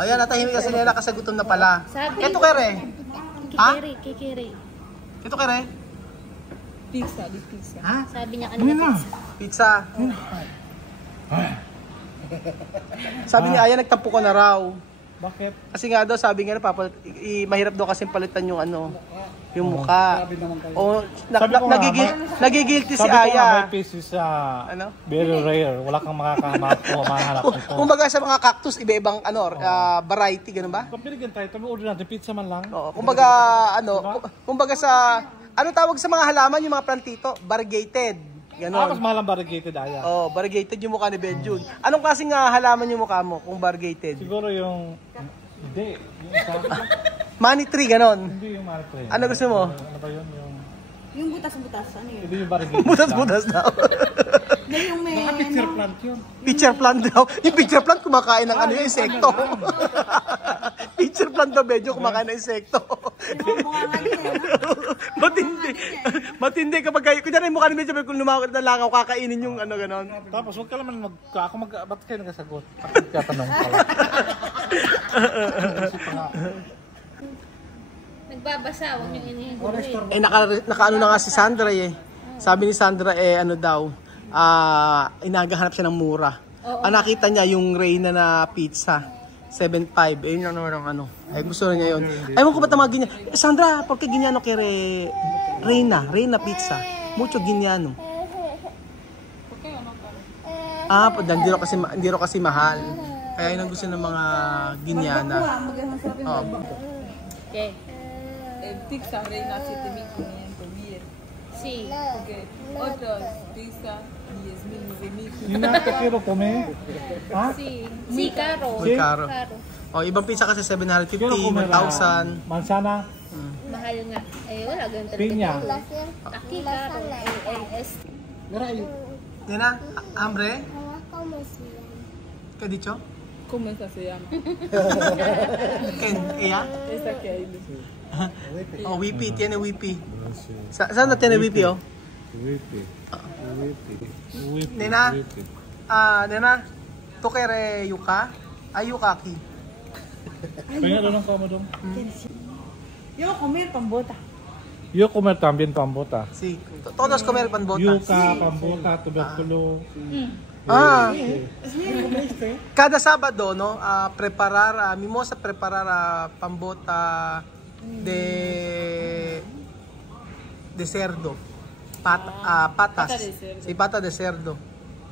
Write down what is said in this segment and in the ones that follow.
Ayan, natahimik kasi nila kasi gutom na pala. Sabi, Ito kere. Ha? Kikiri. Ito kere. Pizza, di pizza. Ha? Sabi niya kanina Pizza. pizza. Sabi ni Aya, nagtampo ka na raw. Bakit? Kasi nga daw, sabi nga na, mahirap daw kasi palitan yung yung mukha. O, nagigilty si Sabi ko nga, Aya. may pieces sa Ano? very rare. Wala kang makahanap nito. Kumbaga sa mga cactus, iba-ibang variety, ganun ba? Kung pinigyan tayo, order natin pizza man lang. Oo, kumbaga sa, ano tawag sa mga halaman, yung mga plantito? Variegated. Ganon. Mas mahal ang variegated, Aya. Oh, variegated yung mukha ni Benjun. Anong klaseng halaman yung mukha mo kung variegated? Siguro yung... Hindi. Yung isa. Money tree, ganon. Hindi yung maritre. Ano gusto mo? Ano ba yun? Yung butas-butas, ano yun? Hindi yung variegated. Butas-butas daw. Na yung may... Baka picture plant yun. Pitcher plant daw. Yung pitcher plant kumakain ng yung insekto. Pitcher plant daw, Benjo, kumakain ng insekto. Mukha nga din, Matindi. Matindi kapag kayo. Kunyari mukha ni Benjo, kung lumakot na langaw, kakainin yung ganon. Tapos huwag ka naman ba't kayo nagsasagot? Tatanong pala. Nagbabasa, huwag niyong inihin. Nakaano na nga si Sandra eh. Sabi ni Sandra inagahanap siya ng mura. Nakita niya yung Reyna na pizza. 7.5. Yun yung Ay, gusto na niya yun. Ewan ko ba't mga ganyan. Sandra, pagka ginyano kay Reyna pizza. Mucho ginyano. Hindi ro kasi mahal. Kaya yun ang gusto ng mga ginyana. Okay. Pizza, Reina, 7.500. Sí. Okay. Otros, pizza, 10.000, 9.000. Yung nakakiro kami. Ha? Sí, caro. Muy caro. Ibang pizza kasi 750, 1,000. Mansana. Mahal nga. Wala ganun talaga. Pinya. Aquí, caro. Nena, hambre? ¿Qué ha dicho? ¿Cómo esa se llama? ¿Ella? Esa que hay. Wipi, tiene wipi. Saan na tiene wipi, oh? Wipi. Nena, Nena, ¿tú quieres yuca? Hay yuca aquí. Pengen doon ka mo doon. Yo comer pambota. Yo comer también pambota. Sí, todos comer panbota. Yuca, pambota, tubérculo. Cada Sabado, no, mimosa preparar pambota de cerdo. Patas. de cerdo. Sí, pata de cerdo.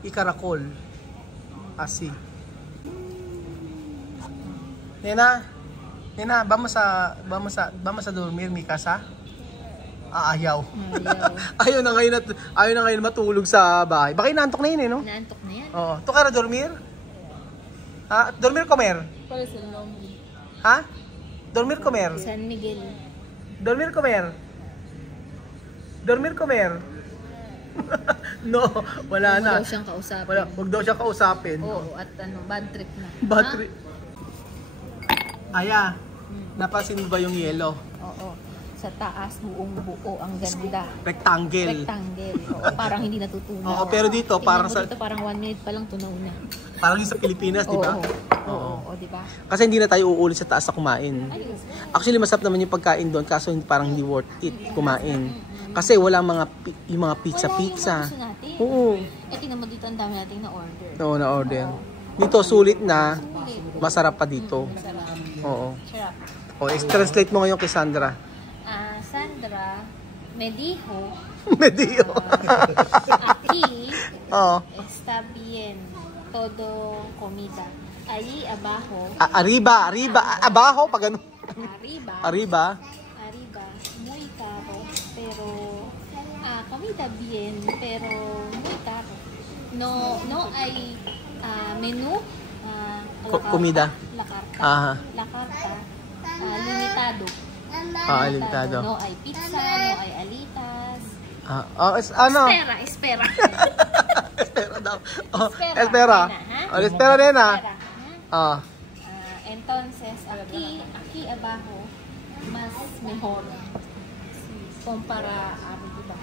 Y caracol. Así. Nena, vamos a dormir mi casa. Ayaw. Ayaw na ngayon matulog sa bahay. Baka inaantok na yun no? Naantok na yan. Oo. ¿Tú quieres dormir? ¿Dormir comer? ¿Cuál es el nombre? ¿Ha? ¿Dormir comer? San Miguel. ¿Dormir comer? ¿Dormir comer? No, wala na. Huwag daw siyang kausapin. Huwag daw siyang kausapin. Oo, at bad trip na. Bad trip. Aya, napansin mo ba yung yellow? Oo. Sa taas, buong buo, ang ganda. Rectangle. Oo, parang hindi natutunaw. Oo, pero dito, parang dito, parang 1 minute pa lang tunaw na. Parang yung sa Pilipinas, di ba? Oo, di ba? Kasi hindi na tayo uulit sa taas na kumain. Ayun. Actually, masarap naman yung pagkain doon, kaso parang hindi worth it kumain. Kasi walang yung mga pizza. Oo. Tingnan mo dito, ang dami nating na-order. Oo, na-order. Dito, sulit na. Masarap pa dito. Masarap. Oo. Sarap. Translate mo ngayon kay Sandra. Sandra, me dijo, aquí está bien todo comida. Allí abajo. Arriba. Abajo, pag ano? Arriba. Muy caro, pero comida bien, pero muy caro. No hay menú. Comida. La carta. Aha. La carta. Limitado. Limitado. No hay pizza, no hay alitas. Ano? Espera. Espera daw. Espera. Espera. Espera, nena. Entonces, aquí abajo, más mejor. Kumpara, diba?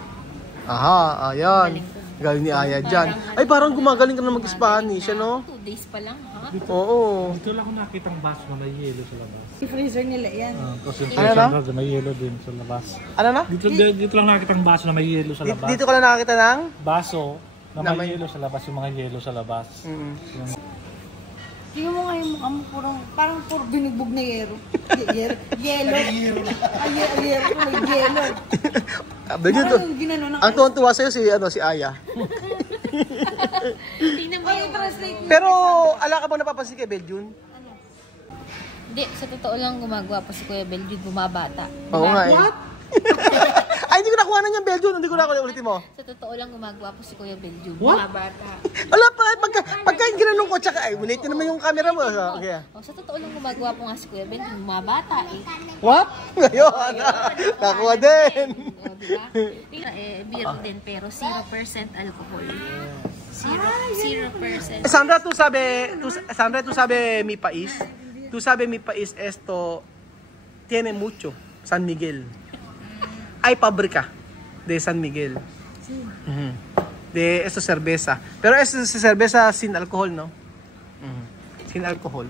Aha, ayun. Galing ko. Galing ni Aya dyan. Ay, parang gumagaling ka na mag-Spanish, ano? 2 days pa lang, ha? Oo. Dito lang ako nakita ang baso na may yelo sa labas. I-freezer nila yan. Kasi yung Ano na? Sandra, may yelo din sa labas. Ano na? Dito lang nakita ang baso na may yelo sa labas. Dito ko lang nakakita ng? Baso na Na may may- yelo sa labas, yung mga yelo sa labas. Tingnan mo nga yung mukha mo, parang puro binugbog na yero. Yero. Yelo. Ay, yero. May yelo. Yun to. Parang ginano ng... Ang tuwan-tuwa sa'yo si Aya. Tingnan mo Ay, yung... translate mo. Pero, ala ka bang napapansin kay Beljun? Hindi, sa totoo lang gumagawa pa si Kuya Beljud, bumabata. Oo nga eh. Ay, hindi ko nakuha na niyang Beljun. Hindi ko nakuha ulitin mo. Sa totoo lang gumagawa pa si Kuya Beljud, What? bumabata. Wala pa. Pagka ginanong ko, tsaka, ay, ulitin naman yung camera mo. So, okay. Sa totoo lang gumagawa po nga si Kuya Beljud, bumabata eh. What? Ngayon. Nakuha din. Diba? Beer din pero 0% alcohol. 0%. Sandra, tú sabe mi país. Tú sabe mi país esto tiene mucho. San Miguel. Hay fábrica de San Miguel. Ujú. De esto cerveza. Pero esto es cerveza sin alcohol, ¿no? Ujú. Sin alcohol.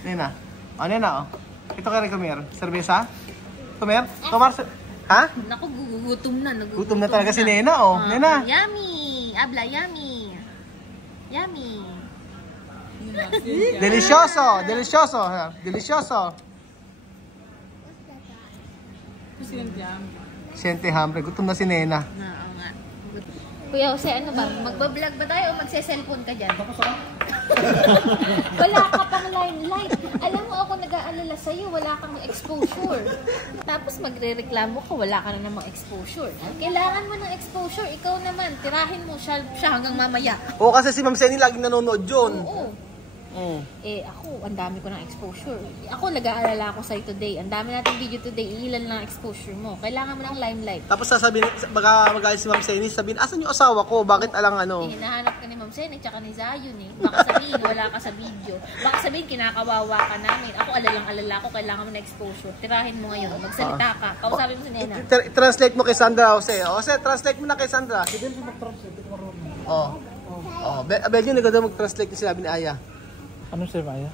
Nena. Oh, nena, oh. Ito ka rin comer. Cerveza? Comer? Tomar? Ha? Naku, gugutom na. Gutom na talaga si Nena, oh. Nena. Yummy! Habla, yummy! Yummy! Delicioso, delicioso, delicioso. Siente hambre. Gutom na si Nena. Oo nga. Kuya Jose, ano ba? Magbablog ba tayo o magse-cellphone ka dyan? Wala ka pang limelight. Alam mo ako nag-aalala sa'yo, wala kang exposure. Tapos magre-reklamo ka, wala ka na namang exposure. Kailangan mo ng exposure. Ikaw naman, tirahin mo siya hanggang mamaya. Oo, kasi si Ma'am Senny laging nanonood yun. Oo. Mm. Ako, ang dami ko ng exposure. Ako, nag-aalala ako sa'yo today. Ang dami nating video today. Ilan lang exposure mo. Kailangan mo ng limelight. Tapos sasabihin, baka magalit si Ma'am Senny, sabihin, asan yung asawa ko? Bakit alang ano? Hinahanap ka ni Ma'am Sen, tsaka ni Zion eh. Baka sabihin, wala ka sa video. Baka sabihin, kinakawawa ka namin. Ako, alalang-alala ko, kailangan mo na exposure. Tirahin mo ngayon. Magsalita ka. Kausapin mo si Nena. Translate mo kay Sandra, Jose. Jose, translate mo na kay Sandra. Oh, Belgian, ikaw daw mag-translate yung sinabi ni Aya. Ano siya, Maya?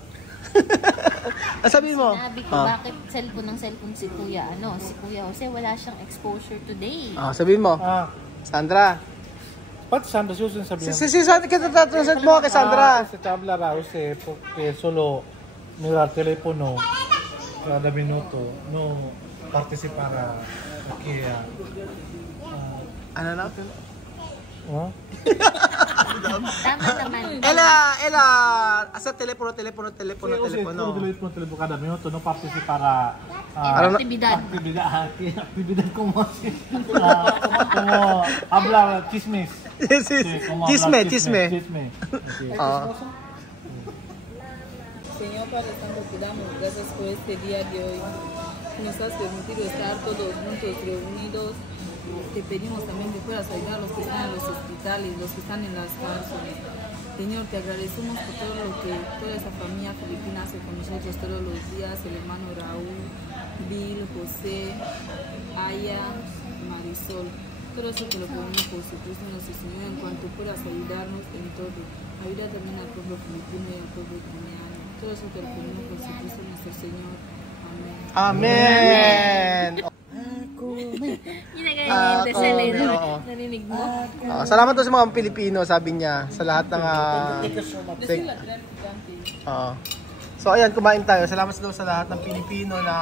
Ang sabihin mo? Sinabi ko, bakit cellphone si Kuya, si Kuya Jose, wala siyang exposure today. Sabihin mo. Sandra. Pati Sandra, susunod sabihin. Translate mo kay Sandra. Se te hablará usted porque solo mirar teléfono cada minuto no participará aquí. Ano na? Tama naman. Ela, hacer teléfono. Teléfono cada minuto no participará Actividad. actividad como hablar chismes. Chisme. Señor Padre Santo, te damos gracias por este día de hoy. Nos has permitido estar todos juntos, reunidos. Te pedimos también que puedas ayudar a los que están en los hospitales, los que están en las cárceles. Señor, te agradecemos por todo lo que toda esa familia filipina hace con nosotros todos los días, el hermano Raúl, Bill, José, Aya, Marisol. Todo eso te lo pedimos por supuesto, nuestro Señor, en cuanto puedas ayudarnos en todo. Ayuda también al pueblo filipino y al pueblo ucraniano. Todo eso te lo pedimos por supuesto, nuestro Señor. Amén. Amen. Ginagaya niya yung oo. narinig mo. Salamat daw sa mga Pilipino, sabi niya, sa lahat ng So ayan, kumain tayo. Salamat daw sa lahat ng Pilipino na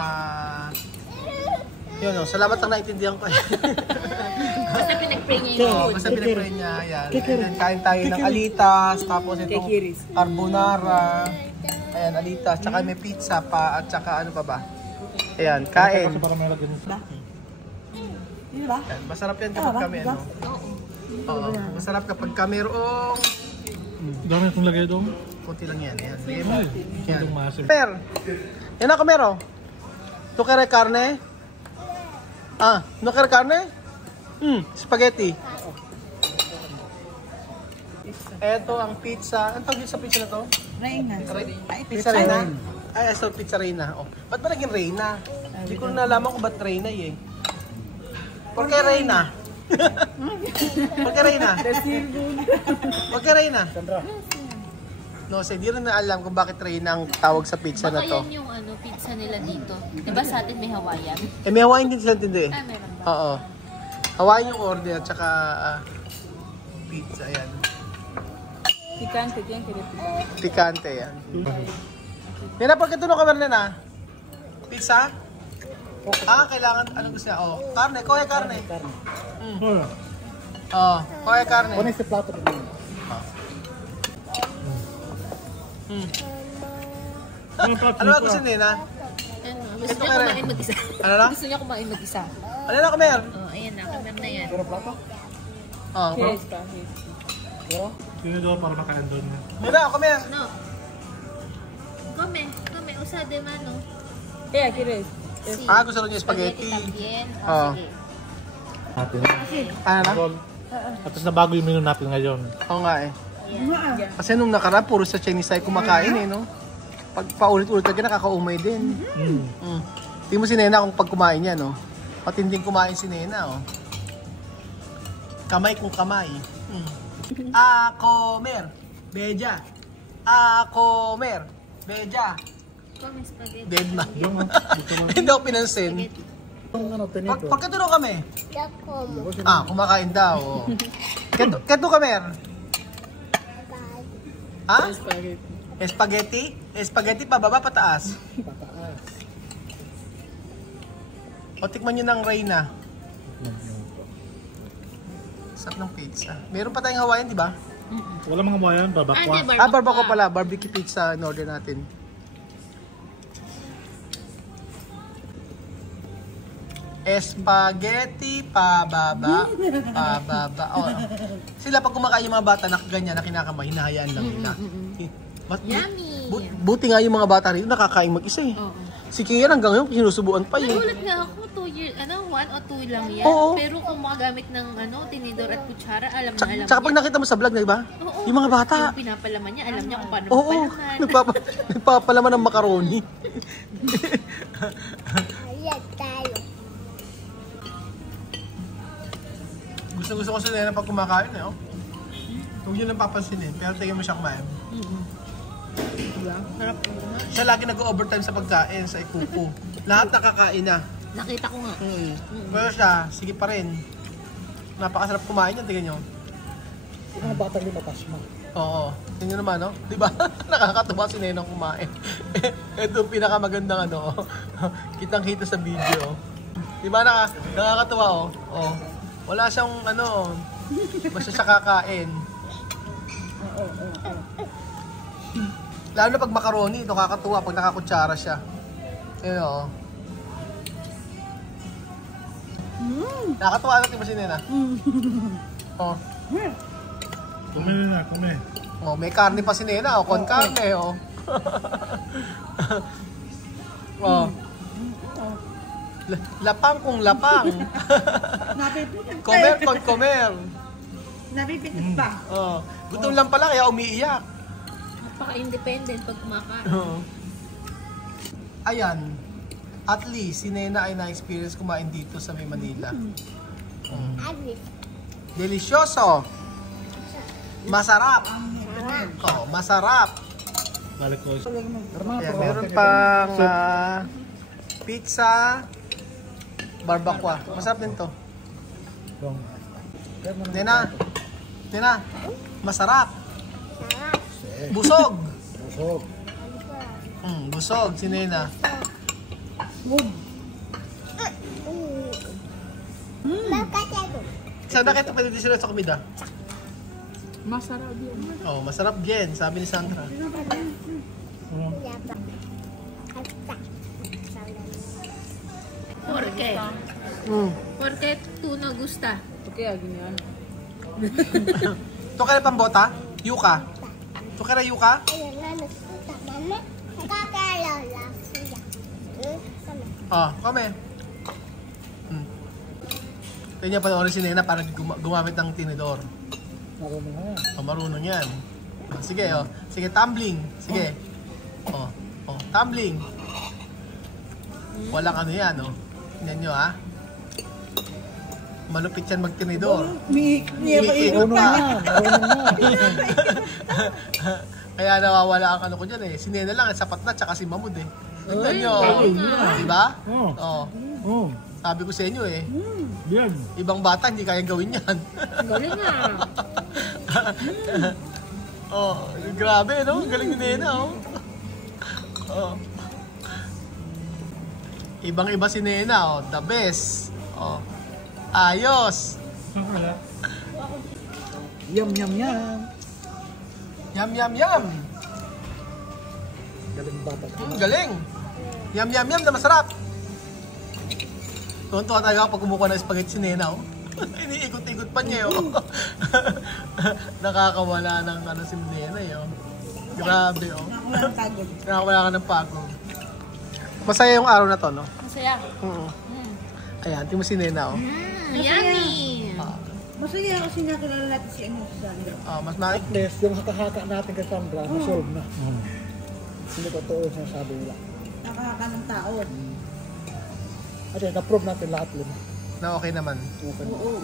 yun, salamat ang naintindihan ko. Basta pinag-pray niya yung food. Basta pinag-pray niya, ayan. And kain tayo ng alitas, tapos itong carbonara. Ayan, alitas, tsaka may pizza pa, at tsaka ano pa ba? Ayan, kain. Ayan, masarap yan kapag kami, ano? Oo, masarap kapag kami roong Dami kong lagay doon. kunti lang yan. Ayan, Masyadong massive. Per, yan ako mero. Tu kere carne? No kere carne? Spaghetti. Eto ang pizza. Ano tawag sa pizza na to? Reina. Pizza Reina? Ay, so pizza Reina. Oh. Ba't ba naging Reina? Hindi ko nalaman kung ba't Reina eh. Por qué Reina? ¿Por qué Reina? Decir good. ¿Por qué Reina? Sandra. No, hindi rin na alam kung bakit Reina ang tawag sa pizza na Baka to. yan yung pizza nila dito. Diba sa atin may Hawaiian? Eh, may Hawaiian din sila tindi. Ah, meron ba? Oo. Hawaiian yung order, tsaka pizza, yan. Picante, ¿quién quiere picante? Pikante yan. Nena, pagka tuno ka meron na? Pizza? Ah, kailangan, anong gusto niya? Oh, karne, kohe karne. Hola. Oh, kohe karne. Pon este plato primero. Hmm. Ano plato Ano ba gusto ni Nena? Gusto Ito niya ka rin. kumain mag-isa. Ano na? Gusto niya kumain mag-isa. Ano na, Kamer? Oh, ayan na. Kamer na yan. Pero plato? Oh, ¿Qué es espagueti? Pero? Tinidor para makain doon na. Nena, Kamer. No. Come, usa de mano. Ella quiere Sí. Ah, gusto niya spaghetti. también. Oh. Sige. Natin. Ano na? Roll. Tapos na bago yung menu natin ngayon. Oo nga eh. Ayan. Kasi nung nakaraan, puro sa Chinese tayo kumakain eh, no? Pag paulit-ulit ka, nakakaumay din. Mm. Tingnan mo si Nena kung pag kumain niya, no? Patinding kumain si Nena, oh. Kamay kung kamay. Comer. Beja. Comer. Beja. Come spaghetti. Dead na. Yung Hindi ako pinansin. Spaghetti. ano, tinito. Pagkatuno kami. Kumakain daw. Oh. Keto Kamer. Ha? espagueti. Spaghetti? Spaghetti pababa pataas. Pataas. O tikman nyo ng Reina. Sarap ng pizza. Meron pa tayong Hawaiian, di ba? Wala mga bayan, babakwa. Hindi, Barbacoa pala. Barbecue pizza in order natin. Spaghetti pababa. Pababa. Oh. Sila pag kumakain yung mga bata na ganyan na kinakamay, hinahayaan lang nila. Yummy! Buti nga yung mga bata rito nakakain mag-isa eh. Oo. Si Kier hanggang ngayon sinusubuan pa eh. Nagulat nga ako, 2 years, 1 o 2 lang yan. Oo. Pero kung magamit ng tinidor at kutsara, alam na alam Tsaka niya. pag nakita mo sa vlog, di ba? Oo. Yung mga bata. Yung pinapalaman niya, alam niya kung paano Oo, magpalaman. nagpapalaman ng macaroni. Gusto ko sa Nena pag kumakain eh, oh. Huwag nyo lang papansinin, pero tingnan mo siya kumain. Harap. Siya lagi nag-overtime sa pagkain, sa ikuko. Lahat nakakain na. Nakita ko nga. Pero siya, sige pa rin. Napakasarap kumain yan, tingnan nyo. Yung mga bata yung matas mo. Oo. Tingnan naman, no? Di ba? Nakakatuwa si Nenang kumain. Ito yung pinakamagandang kitang-kita sa video. Di ba nakakatuwa, oh? Oh. Wala siyang basta siya kakain. Lalo na pag macaroni, ito kakatuwa pag nakakutsara siya. Ayun, oh. Nakakatuwa natin ba si Nena? Oh. Kume na, kume. Oh, may karne pa si Nena, oh, con carne, oh. Oh. Lapang kung lapang. Comer con comer. Napipitit pa. Oh, gutom lang pala kaya umiiyak. Napaka-independent pag kumakain. Oh. Ayan. At least si Nena ay na-experience kumain dito sa May Manila. Delicioso. Masarap. Oh, masarap. Balik ko. Ayan, meron pang pizza, barbacoa. Masarap din to. Nena, masarap. Busog. Busog. Busog si Nena. Sana kayo ito pwede din sila sa komida. Masarap yun. Oh, masarap din, sabi ni Sandra. ¿Por qué? Mm. ¿Por qué tú no gusta? ¿Por qué aquí me Ito kaya pambota? Yuka. Ito kaya yuka? Oh, kame. Kaya niya panoorin si Nena para gumamit ng tinidor. Marunong na yan. Oh, marunong yan. Oh, sige, oh. Sige, tumbling. Sige. Oh, tumbling. Walang ano yan, oh. Tingnan nyo, ha? Malupit yan magtinidor. Iikot pa. Kaya nawawala ang ano ko dyan eh. Si Nena lang, sapat na, tsaka si Mahmoud eh. Tignan nyo. Diba? Oo. Sabi ko sa inyo eh. Yan. Ibang bata hindi kayang gawin yan. Galing nga. Oh, grabe no? Galing ni Nena oh. Oh. Ibang-iba si Nena oh, the best. Oh. Ayos. Yum. Yum. Galing bata. Galing. Yum na masarap. Tuntua tayo pag kumukuha ng spaghetti si Nena oh. Iniikot-ikot pa niya oh. Nakakawala ng ano si Nena oh. Grabe oh. Nakakawala ka ng pagod. Masaya yung araw na to no? Masaya. Ayan, tingnan mo si Nena oh. Yummy! Masaya kasi nakilala natin si Sandra. Mas At least, yung haka-haka natin kay Sandra, na-solve na. Hindi totoo yung sinasabi nila. Nakahaka ng tao. At na-prove natin lahat yun. na okay naman. Okay. Oo,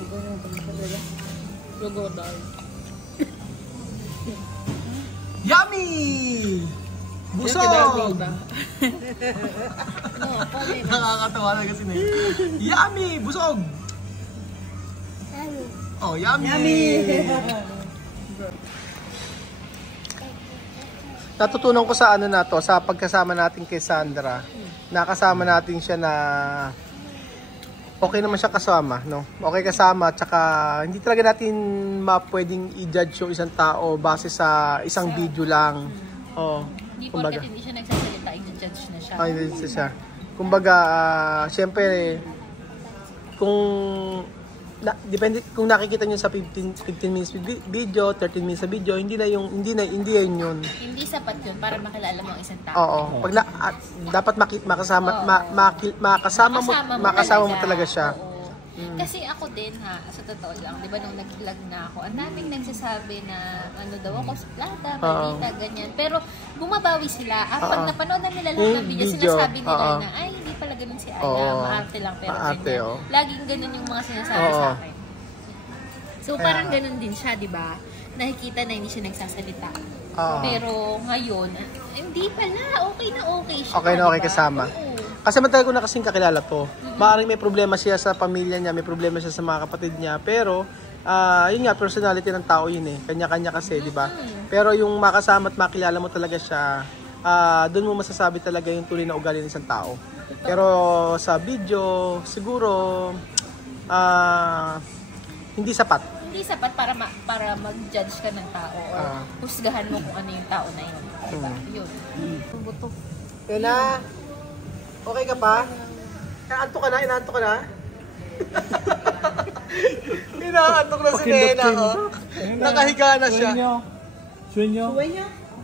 Lugo daw. Yummy! Busog! Nakakatawa na kasi na yummy! Busog! Oh, yummy! Natutunan ko sa ano na to, sa pagkasama natin kay Sandra. Nakasama natin siya na okay naman siya kasama, no? Okay kasama, tsaka hindi talaga natin pwedeng i-judge yung isang tao base sa isang video lang. Oh, Hindi porket hindi siya nagsasalita, i-judge na siya. Ay, hindi siya. Kumbaga, syempre, kung depende kung nakikita niyo sa 15 minutes video, 13 minutes sa video, hindi yun. Hindi sapat yun para makilala mo ang isang tao. Oo. Pag dapat makasama mo talaga siya. Kasi ako din ha, sa totoo lang, di ba nung nag-vlog na ako, ang daming nagsasabi na ano daw ako, plata, maldita, ganyan. Pero bumabawi sila. Pag napanood na nila lahat ng video, sinasabi nila na, ay, hindi pala ganun si Aya, maarte lang, pero ganyan. Laging ganun yung mga sinasabi sa akin. So parang ganun din siya, di ba? Nakikita na hindi siya nagsasalita. Pero ngayon, hindi pala, okay siya. Okay na okay kasama. Kasi matagal ko na kasing kakilala to. Maaaring may problema siya sa pamilya niya, may problema siya sa mga kapatid niya, pero yun nga, personality ng tao yun eh. Kanya-kanya kasi, di ba? Pero yung makasama at makilala mo talaga siya, doon mo masasabi talaga yung tuloy na ugali ng isang tao. Pero sa video, siguro, hindi sapat. Hindi sapat para mag-judge ka ng tao or husgahan mo kung ano yung tao na yun. Diba? Yun. Buto. Nena, okay ka pa? Inaantok ka na? Inaantok na si Nena, oh. Nakahiga na siya. Suwenyo.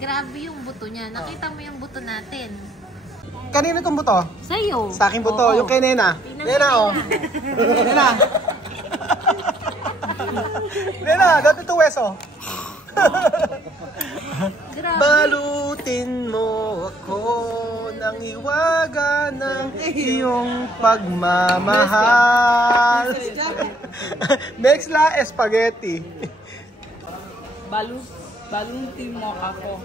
Grabe yung buto niya. Nakita mo yung buto natin. Kanino itong buto? Sa'yo. Sa akin buto, yung kay Nena. Nena, oh. Nena. Nena, dati ito weso. Balutin mo ako ng hiwaga ng iyong pagmamahal. Mexla Spaghetti. Balutin mo ako.